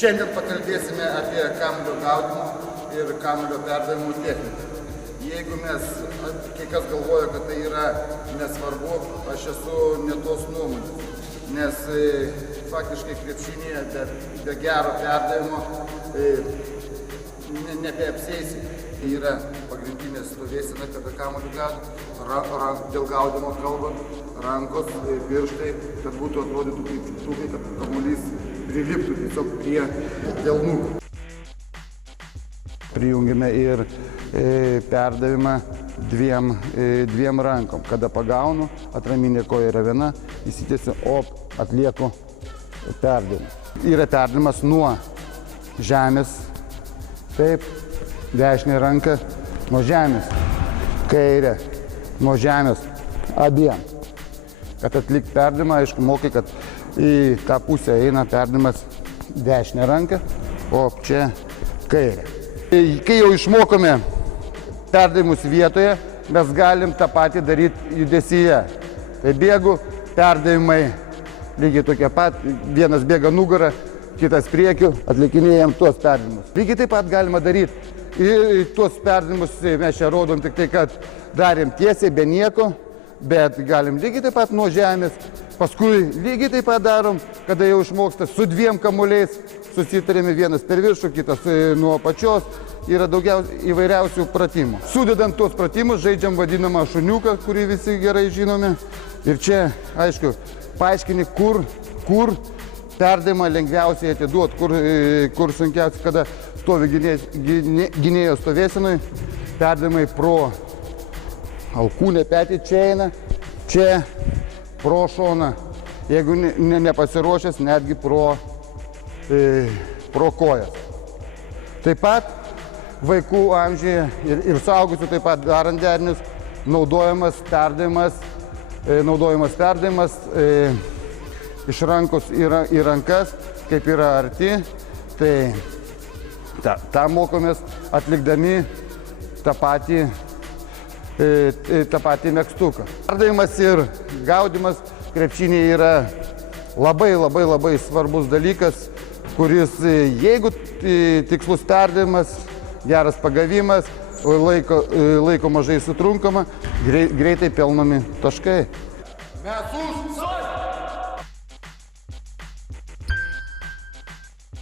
Šiandien pakalbėsime apie kamuolio gaudymą ir kamuolio perdavimo techniką. Jeigu kai kas galvoja, kad tai yra nesvarbu, aš esu ne tos nuomonės. Nes faktiškai krepšinėje be gero perdavimo nebeapsieisi. Tai yra pagrindinė stovėsena, kada kamuolį gaudo, dėl gaudimo kalbant, rankos, pirštai, kad būtų atrodytų kaip čiuptuvai, kad kamuolys priliptų tiesiog prie delnų. Prijungime ir perdavimą dviem rankom. Kada pagaunu, atraminė koja yra viena, įsitiesiu, atlieku perdavimą. Yra perdavimas nuo žemės, taip, dešinė ranka nuo žemės, kairė nuo žemės abiem. Kad atlikti perdavimą, aišku, mokai, kad į tą pusę eina perdavimas dešinė ranka, o čia kairė. Kai jau išmokome perdavimus vietoje, mes galim tą patį daryti judesyje. Tai bėgu, perdavimai lygiai tokie pat, vienas bėga nugarą, kitas priekiu, atlikinėjam tuos perdavimus. Lygiai taip pat galima daryti. Ir tuos perdavimus mes čia rodom tik tai, kad darėm tiesiai, be nieko, bet galim lygiai taip pat nuo žemės. Paskui lygiai taip pat darom, kada jau išmoksta su dviem kamuoliais, susitarėme vienas per viršų, kitas nuo apačios. Yra daugiausiai įvairiausių pratimų. Sudedant tuos pratimus, žaidžiam vadinamą šuniuką, kurį visi gerai žinome. Ir čia, aišku, paaiškini, kur perdavimą lengviausiai atiduoti, kur sunkiausiai, kada stovi gynėjo stovėsenui, perdavimai pro alkūnę petį čia eina, čia pro šoną. Jeigu nepasiruošęs, netgi pro kojas. Taip pat vaikų amžiuje ir suaugusių taip pat darant derinius naudojamas perdavimas iš rankos į rankas, kaip yra arti, tai tą mokomės atlikdami tą patį megztuką. Perdavimas ir gaudymas krepšinėje yra labai svarbus dalykas, kuris, jeigu tikslus perdavimas, geras pagavimas, laiko mažai sutrunkama, greitai pelnomi taškai. Mes už!